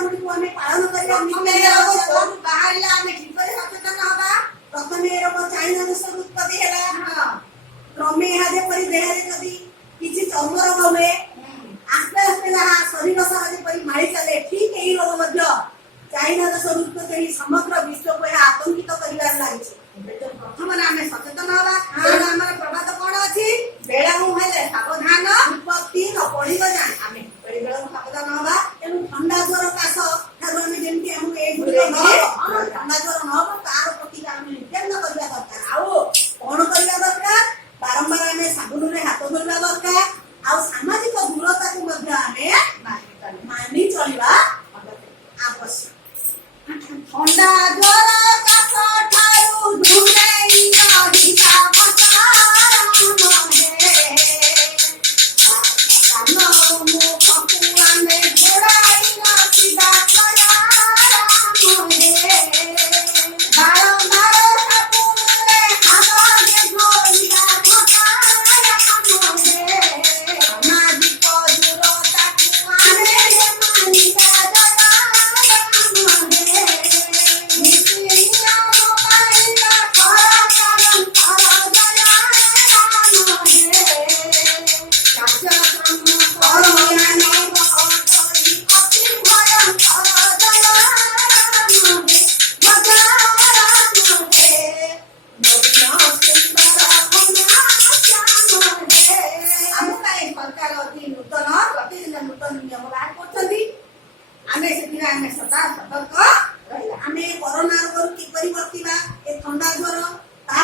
गुड़ी को हमें पालन करिया बाहरला हमें किपरि सचेतन हबा प्रथमे रोग चाइना देश उत्पत्ति हैला क्रमे हादे परि देहरे जदी किछि चर्म रोग हुए आस्ते आस्ते जहाँ शरीर सह जेपरि मारी चले ठीक यही रोग मध्य चाइना देश उत्पत्ति समग्र विश्व को आतंकित करिवार लागिछि प्रथम आम सचेतन हवा आम प्रभात कौन अच्छी बेला हेले सावधान विपत्ति न पढ़ जाए आम बेला सावधान हवा तेणु ठंडा ज्वर काश ठार आम जमी ठंडा ज्वर न हो तार प्रति आम निर्धारण करवा दरकार आउ कौन करवा दरकार बारंबार आम साबुन हाथ धोवा दरकार आ सामाजिक दूरता को मानि चलवा आवश्यक ठंडा ज्वर काश ठारू दूरेई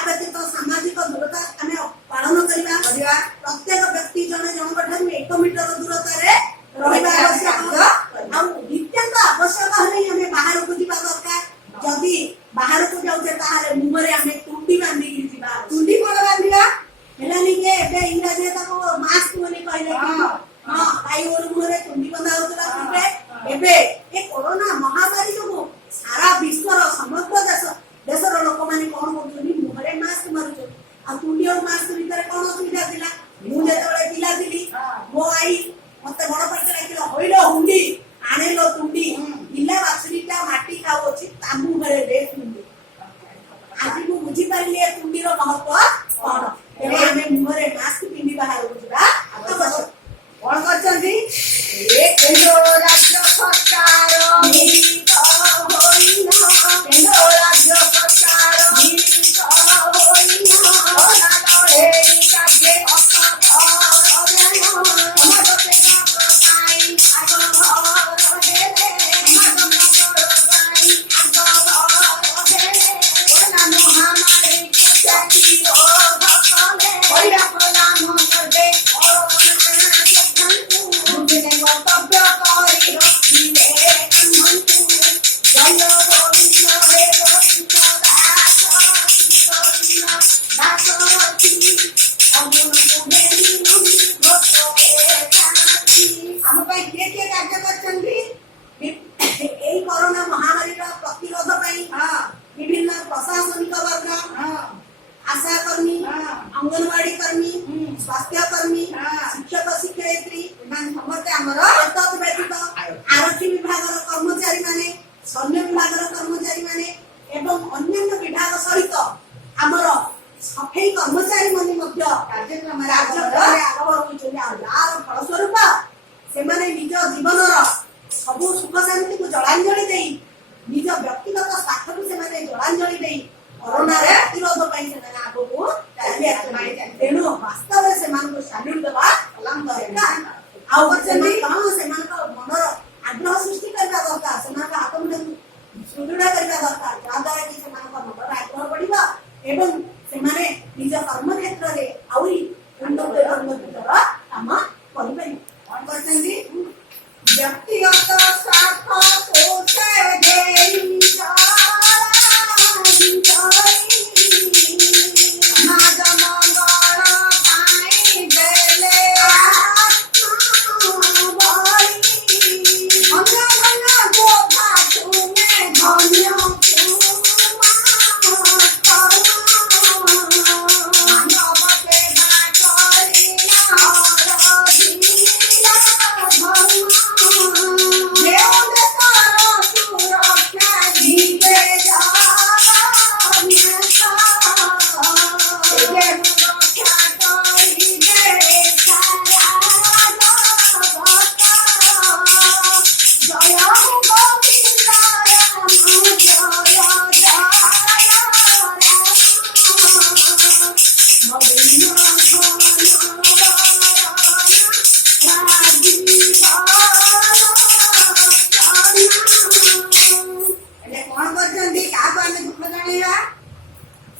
रहिता सामाजिक दूरता पालन करवा प्रत्येक व्यक्ति जन जन 1 मीटर दूरता नित्यांत आवश्यक हमें बाहर को जावा दरकार जदि बाहर को जाऊे मुहरे आम तुंडी बांधिकी तुंडी कौन बांधा हेलानी के एबे इंग्रजी मास्क बोली कहले हाँ भाई और मुहरे तुंडी बंधा होता एबे ए कोरोना महामारी जो सारा विश्वर समग्र देशर लोक मैंने कौन कर मुहरे मास्क मारुच आ तुंडी और मास्क भितर कौन असुविधा थिला मुझे पिला थी मो आई मत बड़ पाटे डाकिला होइलो हुंडी आनेलो तुंडी पिला बाछुरीटा माटी खाऊची ता मुहरे दे तुंडी आज मु बुझी पाइली ए तुंडीर महत्व कौन तेरे आमे मुहरे मास्क पिंडी बाहर को जिबा आवश्यक कौन करछंती ए केंद्र राज्य सरकार मिलित होइना केंद्र राज्य सरकार मिलित होइना लड़े काजे कोरोना महामारी प्रतिरोध विभिन्न प्रशासनिक वर्ग आशा कर्मी अंगनवाड़ी कर्मी स्वास्थ्य कर्मी शिक्षक शिक्षयित्री समस्त व्यतीत आरक्षी विभाग कर्मचारी माने सैन्य विभाग कर्मचारी माने एवं अन्य विभाग सहित आमर सफाई कर्मचारी माने कार्यक्रम आरंभ यार फलस्वरूप से निज जीवन सबु सुख शांति को जलांजलि दे निज व्यक्तिगत स्वार्थ को जलांजलि दे कोरोना प्रतिरोध आगे को तेणु वास्तव से साल्यूट देवा मनर आग्रह सृष्टि करने दरकार आत्म सुदृढ़ करने दरकार जहाद्वारा कि मनर आग्रह बढ़ निज कर्म क्षेत्र में आहरी काम कर व्यक्तिगत स्वार्थ समाज मंगल पाई देले धन्य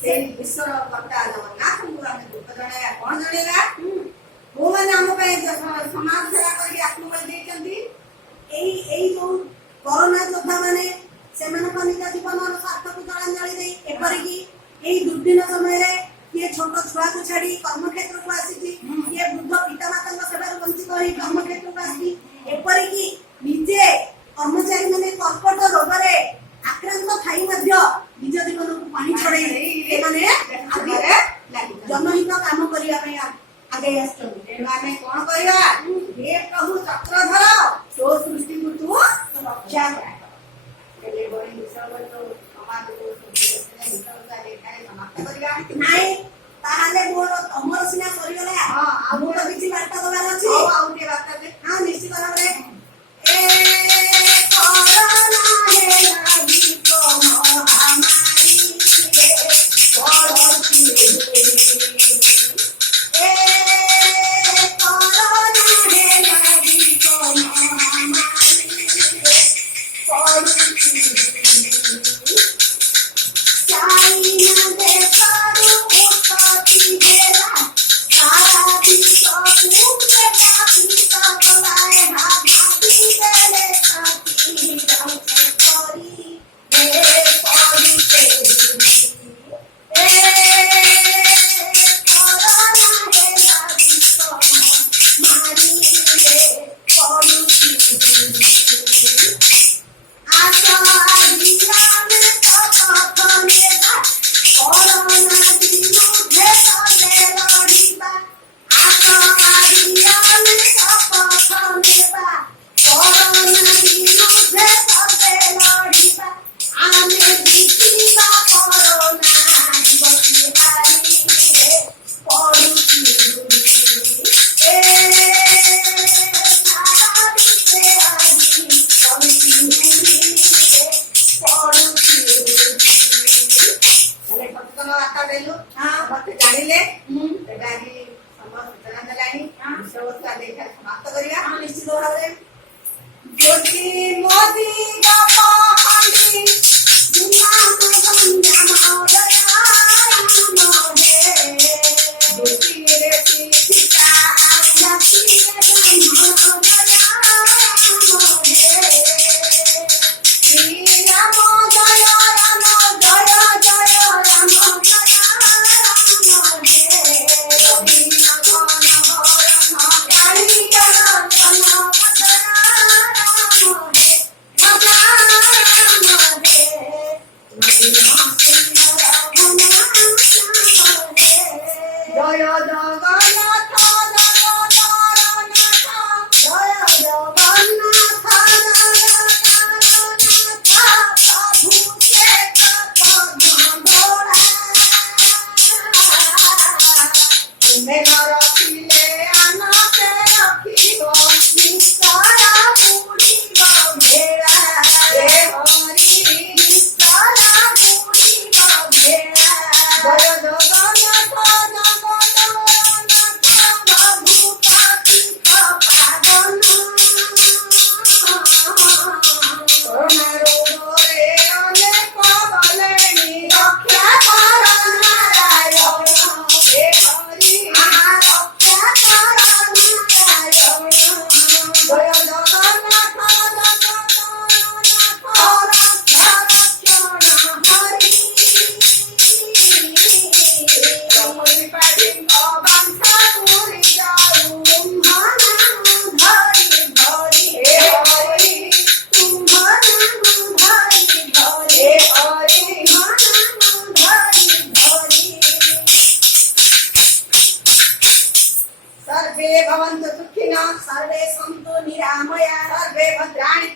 विश्वर कर्ता जगन्नाथ दुख जन कौन जनेगा वो मैंने आम समाज सेवा करके आत्मबली जो कोरोना योद्धा मैंने निज जीवन स्वार्थ को जलांजलि दे एपरिक दुर्दिन समय किए छोट छुआ को छाड़ी कर्मक्षेत्र को आसी किए वृद्ध पितामाता सेवा वंचित हो कर्मक्षेत्र को आसी एपरिक निजे कर्मचारी मैंने कर्कट रोग आक्रांत थाई निज जीवन को पानी छड़े जनहित काम करने आगे आगे कौन करवा हे प्रभु चक्रधर तो सृष्टि को तू रक्षा सीना सरीगला मोर किसी बार्ता दबार अच्छे हाँ निश्चित भाव जानिले समाप्त करिया निश्चित भाव ज्योति मोदी सर्वे भवन्तु सुखिनः सर्वे सन्तु निरामया सर्वे भद्राणि